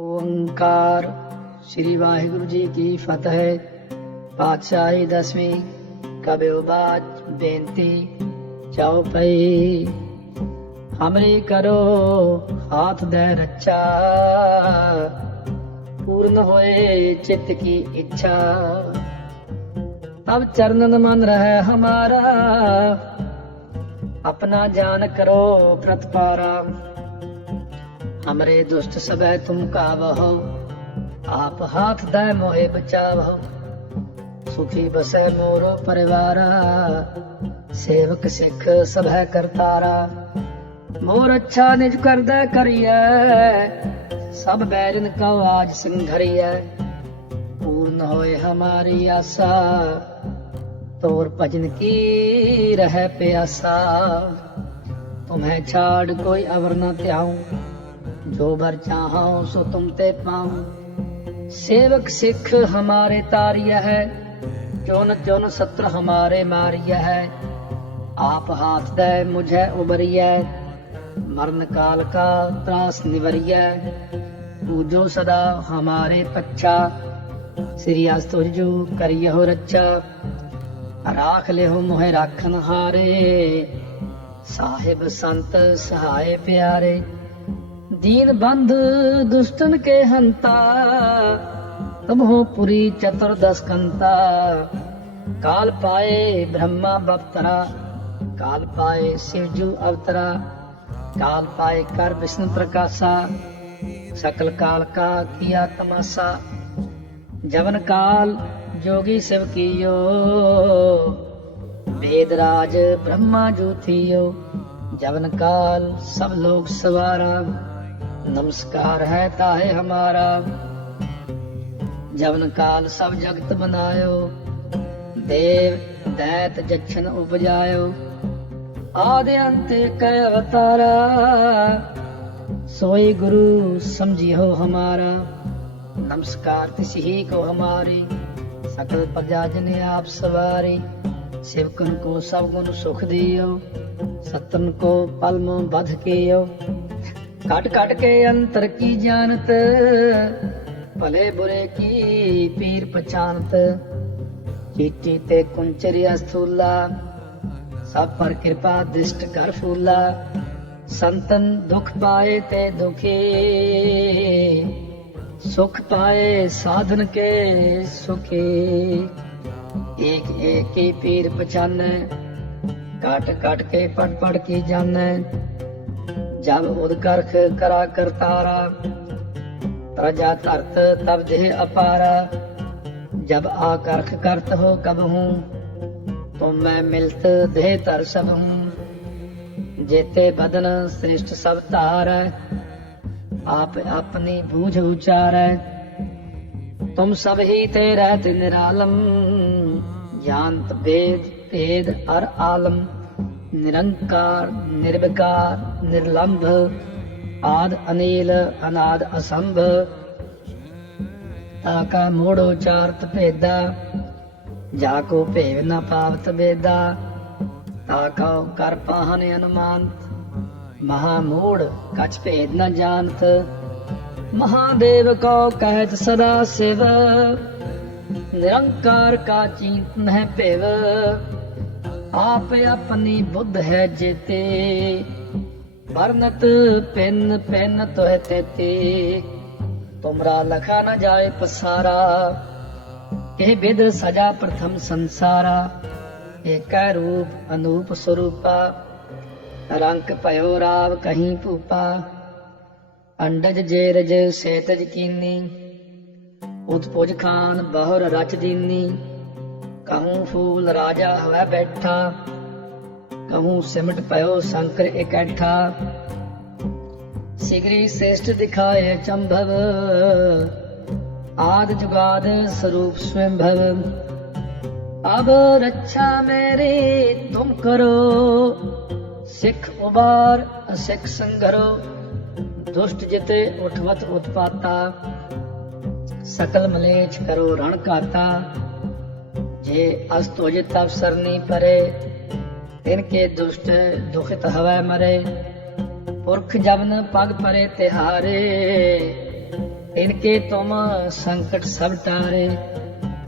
ਓੰਕਾਰ। ਸ੍ਰੀ ਵਾਹਿਗੁਰੂ ਜੀ ਕੀ ਫਤਿਹ। ਪਾਤਸ਼ਾਹੀ ਦਸਵੀਂ ਕਬਿਉ ਬਾਜ ਬੇਨਤੀ ਚਾਉ ਪਈ। ਹਮਰੀ ਕਰੋ ਹਾਥ ਦੇ ਰੱਛਾ। ਪੂਰਨ ਹੋਏ ਚਿੱਤ ਕੀ ਇੱਛਾ। ਤਬ ਚਰਨਨ ਮਨ ਰਹਿ ਹਮਾਰਾ। ਆਪਣਾ ਜਾਨ ਕਰੋ ਪ੍ਰਤਪਾਰਾ। हमरे दुष्ट सबे तुम काबहो आप हाथ दे मोहे बचावहो सुखी बसे मोरो परिवारा सेवक सिख सब है करतारा मोर अच्छा निज कर दे करिए सब बैरन को आज सिंघरिए पूर्ण होए हमारी आशा तोर भजन की रह प्यासा तुम्हें छाड़ कोई अवर न त्याऊं जो बर चाहो सो तुम ते पाऊं सेवक सिख हमारे तारिय है चुन चुन सत्र हमारे मारिय है आप हाथ दे मुझे उबरिय मरण काल का त्रास निवरिय पूजो सदा हमारे पच्छा श्री अस्तुजु करियो रच्चा ਰਾਖ ਲਿਓ ਮੋਹਿ ਰਾਖਨ ਹਾਰੇ ਸਾਹਿਬ ਸੰਤ ਸਹਾਏ ਪਿਆਰੇ ਦੀਨ ਬੰਦ ਦੁਸ਼ਟਨ ਕੇ ਹੰਤਾ ਤਮੋ ਪੁਰੀ ਚਤੁਰਦਸ ਕੰਤਾ ਕਾਲ ਪਾਏ ਬ੍ਰਹਮਾ ਬਪਤਰਾ, ਕਾਲ ਪਾਏ ਸਿਵਜੂ ਅਵਤਰਾ, ਕਾਲ ਪਾਏ ਕਰ ਵਿਸ਼ਨ ਪ੍ਰਕਾਸ਼ਾ, ਸਕਲ ਕਾਲ ਕਾ ਕੀਆ ਤਮਾਸਾ। ਜਵਨ ਕਾਲ ਜੋਗੀ ਸਿਵ ਕੀਓ, ਵੇਦ ਰਾਜ ਬ੍ਰਹਮਾ ਜੋਤੀਓ ਜਵਨ ਕਾਲ ਸਭ ਲੋਕ ਸਵਾਰਾ। ਨਮਸਕਾਰ ਹੈ ਤਾਏ ਹਮਾਰਾ। ਜਵਨ ਕਾਲ ਸਭ ਜਗਤ ਬਨਾਇਓ ਦੇਵ, ਦੈਤ, ਜਛਨ ਉਪਜਾਇਓ। ਆਦਿ ਅੰਤੇ ਕੈ ਅਵਤਾਰਾ। ਸੋਈ ਗੁਰੂ ਸਮਝਿਓ ਹਮਾਰਾ। ਨਮਸਕਾਰ ਤਿਸ ਹੀ ਕੋ ਹਮਾਰੀ। ਸਕਲ ਪ੍ਰਜਾ ਜਨ ਆਪ ਸਵਾਰੀ। ਸੇਵਕਨ ਕੋ ਸਭ ਗੁਣ ਸੁਖ ਦਿਓ। ਸਤਨ ਕੋ ਪਲਮ ਬਧ ਕੀਓ। ਘਟ ਘਟ ਕੇ ਅੰਤਰ ਕੀ ਜਾਣਤ? ਭਲੇ ਬੁਰੇ ਕੀ ਪੀਰ ਪਛਾਨਤ ਚੀਟੀ ਤੇ ਕੁੰਚਰਿਆ ਸੂਲਾ ਸਭ ਪਰ ਕਿਰਪਾ ਦਿਸ਼ਟ ਕਰ ਫੂਲਾ। ਸੰਤਨ ਦੁਖ ਪਾਏ ਤੇ ਦੁਖੀ, ਸੁਖ ਪਾਏ ਸਾਧਨ ਕੇ ਸੁਖੀ। ਏਕ ਏਕ ਕੀ ਪੀਰ ਪਛਾਨੈ, ਕਟ ਕਟ ਕੇ ਪੜ ਪੜ ਕੇ ਜਾਣੈ? ਜਬ ਉਦ ਕਰਖ ਕਰਾ ਕਰਤਾਰਾ ਪ੍ਰਜਾ ਤਰਤ ਤਬ ਦੇਹ ਅਪਾਰਾ। ਜਬ ਆ ਕਰਖ ਕਰਤ ਹੋ ਕਬ ਹੂੰ ਤੋ ਮੈਂ ਮਿਲਤ ਦੇਹ ਤਰ ਸਭ ਹੂੰ। ਜੇਤੇ ਬਦਨ ਸ੍ਰਿਸ਼ਟ ਸਭ ਧਾਰੈ, ਆਪ ਆਪਣੀ ਬੂਝ ਉਚਾਰ। ਤੁਮ ਸਭ ਹੀ ਤੇ ਰਹਿਤ ਨਿਰਾਲਮ ਗਿਆਨ ਤਵੇਦ ਭੇਦ ਅਰ ਆਲਮ। ਨਿਰੰਕਾਰ ਨਿਰਵਿਕਾਰ ਨਿਰਲੰਭ ਆਦ ਅਨੇਲ ਅਨਾਦ ਅਸੰਭ ਤਾਕਾ ਮੋੜੋ ਚਾਰਤ ਭੇਦਾ ਜਾ ਕੋ ਭੇਵ ਨ ਪਾਵਤ ਬੇਦਾ ਤਾਕਾ ਕਰ ਪਾਹਨ ਅਨੁਮਾਨਤ ਮਹਾ ਮੋੜ ਕਛ ਭੇਦ ਨਾ ਜਾਣਤ ਮਹਾਦੇਵ ਕੋ ਕਹਿਤ ਸਦਾ ਸਿਵ ਨਿਰੰਕਾਰ ਕਾ ਚੀਤ ਮਹਿ ਭੇਵ ਆਪ ਆਪਣੀ ਬੁੱਧ ਹੈ ਜੇਤੇ। ਵਰਨਤ ਪਿੰਨ ਪਿੰਨ ਤੋਹਿ ਤੇਤੇ। ਤੁਮਰਾ ਲਖਾ ਨਾ ਜਾਏ ਪਸਾਰਾ। ਇਹ ਵਿਦ ਸਜਾ ਪ੍ਰਥਮ ਸੰਸਾਰਾ। ਏਕੈ ਰੂਪ ਅਨੂਪ ਸਰੂਪਾ। ਰੰਕ ਭਇਓ ਰਾਵ ਕਹੀਂ ਭੂਪਾ। ਅੰਡਜ ਜੇਰਜ ਸੇਤਜ ਕੀਨੀ। ਉਤਪੁਜ ਖਾਨ ਬਹੁਰ ਰਚ ਦੀਨੀ। ਕਹੂੰ ਫੂਲ ਰਾਜਾ ਹੋਇ ਬੈਠਾ, ਕਹੂੰ ਸਿਮਟ ਪਇਓ ਸ਼ੰਕਰ ਇਕੱਠਾ। ਸਿਗਰੀ ਸੇਸ਼ਟ ਦਿਖਾਏ ਚੰਭਵ, ਆਦ ਜੁਗਾਦ ਸਰੂਪ ਸਵੰਭਵ। ਅਬ ਰੱਛਾ ਮੇਰੇ ਤੁਮ ਕਰੋ, ਸਿੱਖ ਉਬਾਰ ਸਿੱਖ ਸੰਗਰੋ, ਦੁਸ਼ਟ ਜਿਤੇ ਉਠਵਤ ਉਤਪਾਤਾ। ਸਕਲ ਮਲੇਚ ਕਰੋ ਰਣ ਕਾਤਾ काता जे अस्त उजित अवसरनी परे तिनके दुष्ट दुखित हवै मरे ਪੁਰਖ ਜਬਨ ਪਗ ਪਰੇ ਤਿਹਾਰੇ तिनके तुम संकट सब टारे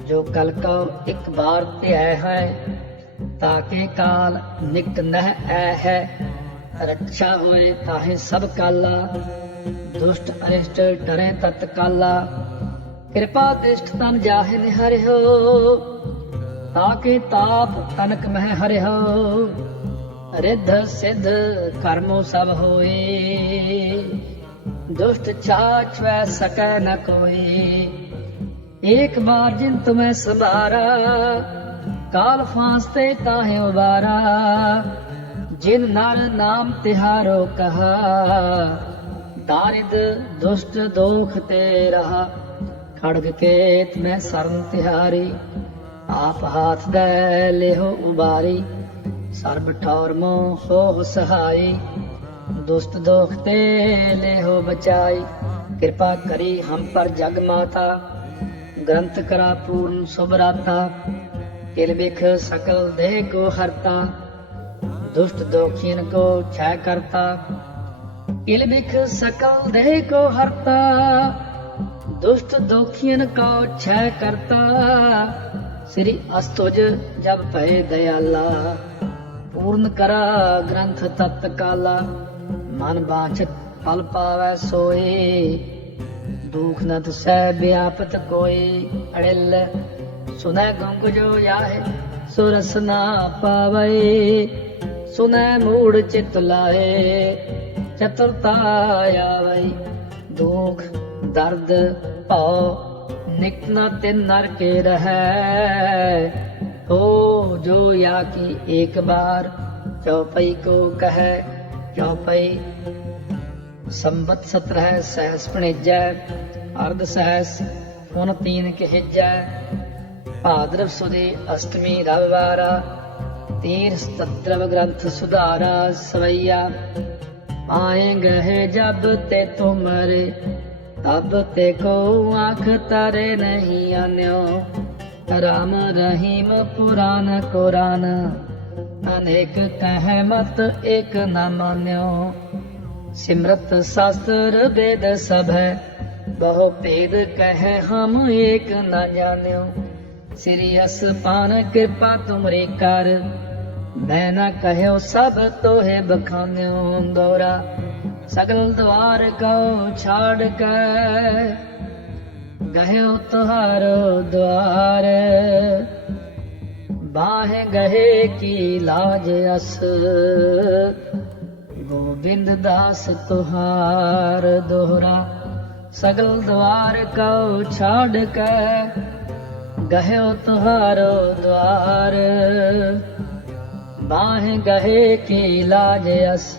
जो कल का एक बार ते है ताके काल निकट नह ऐ है रक्षा होए ताहे सब काला दुष्ट अरिष्ट डरे तत्काला कृपा दृष्ट तन जाहे निहरि ਤਾਂ ਕਿ ਤਾਪ ਤਨਕ ਮਹਿ ਹਰਿ ਹੋ ਰਿੱਧ ਸਿੱਧ ਕਰਮੋ ਸਭ ਹੋਏ। ਦੁਸ਼ਟ ਚਾਚਵੈ ਸਕੈ ਨ ਕੋਈ ਏਕ ਬਾਰ ਜਿਨ ਤੁਮੈ ਸੰਭਾਰਾ, ਕਾਲ ਫਾਂਸ ਤੇ ਤਾਹੇ ਉਬਾਰਾ। ਜਿਨ ਨਰ ਨਾਮ ਤਿਹਾਰੋ ਕਹਾ ਦਾਰਿਦ ਦੁਸ਼ਟ ਦੋਖ ਤੇ ਰਹਾ। ਖੜਗ ਕੇਤ ਮੈਂ ਸਰਨ ਤਿਹਾਰੀ। ਆਪ ਹਾਥ ਦੇ ਲਿਹੋ ਉਬਾਰੀ, ਸਰਬ ਠੌਰ ਮੋ ਹੋ ਸਹਾਈ। ਦੁਸ਼ਟ ਦੋਖ ਤੇ ਲਿਹੋ ਬਚਾਈ, ਕਿਰਪਾ ਕਰੀ ਹਮ ਪਰ ਜਗ ਮਾਤਾ। ਗ੍ਰੰਥ ਕਰਾ ਪੂਰਨ ਸੁਭਰਾਤਾ ਕਿਲ ਬਿਖ ਸਕਲ ਦੇਹ ਕੋ ਹਰਤਾ। ਦੁਸ਼ਟ ਦੋਖੀਨ ਕੋ ਛੈ ਕਰਤਾ ਤਿਲ ਬਿਖ ਸਕਲ ਦੇਹ ਕੋ ਹਰਤਾ। ਦੁਸ਼ਟ ਦੋਖੀਨ ਕੋ ਛੈ ਕਰਤਾ। ਸ੍ਰੀ ਅਸਤੁਜ ਜਬ ਭਏ ਦਇਆਲਾ ਪੂਰਨ ਕਰਾ ਗ੍ਰੰਥ ਤਤ ਮਨ ਬਾਛਤ ਫਲ ਪਾਵੈ ਸੋਏ। ਦੁਖ ਨ ਦਸੈ ਵਿਆਪਤ ਕੋਈ ਅੜਿਲ ਸੁਨੈ ਗੰਗ ਜੋ ਜਾਏ ਸੁਰਸ ਨਾ ਪਾਵੈ। ਸੁਨੈ ਮੂੜ ਚਿਤ ਲਾਏ ਚਤੁਰਤਾ ਆਵੈ। ਦੁਖ ਦਰਦ ਭਉ ਨਿਕਨਾ ਤਿਨ ਨਰ ਕੇ ਰਹੈ। ਹੋ ਜੋ ਯਾ ਕੀ ਇੱਕ ਬਾਰ ਚੌਪਈ ਕੋ ਕਹੈ ਚੌਪਈ ਸੰਬਤ 17 ਸਹਿਸ ਪਣਿਜੈ ਅਰਧ ਸਹਿਸ ਹੁਣ ਤੀਨ ਕਹਿਜੈ। ਭਾਦਰਵ ਸੁਦੀ ਅਸ਼ਟਮੀ ਰਵਵਾਰਾ ਤੀਰ ਸਤਰਵ ਗ੍ਰੰਥ ਸੁਧਾਰਾ ਸਵਈਆ। ਆਏ ਗਏ ਜਬ ਤੇ ਤੁਮਰੇ तब ते को आंख तारे नहीं आन्यो राम रहीम पुराण कुरान अनेक कह मत एक न मान्यो सिमरत शास्त्र वेद सब है बहु भेद कह हम एक न जान्यो श्री पान कृपा तुमरे कर मैं न कहो सब तोहे बखान्यो दोरा ਸਗਲ ਦਵਾਰ ਕਉ ਛਾੜ ਕੇ ਗਹਿਉ ਤੁਹਾਰੋ ਦਵਾਰ? ਬਾਹ ਗਹੇ ਕੀ ਲਾਜ ਅਸ? ਗੋਬਿੰਦ ਦਾਸ ਤੁਹਾਰ ਦੋਹਰਾ, ਸਗਲ ਦਵਾਰ ਕਉ ਛਾੜ ਕੇ ਗਹਿਉ ਤੁਹਾਰੋ ਦਵਾਰ? ਬਾਹ ਗਹੇ ਕੀ ਲਾਜ ਅਸ?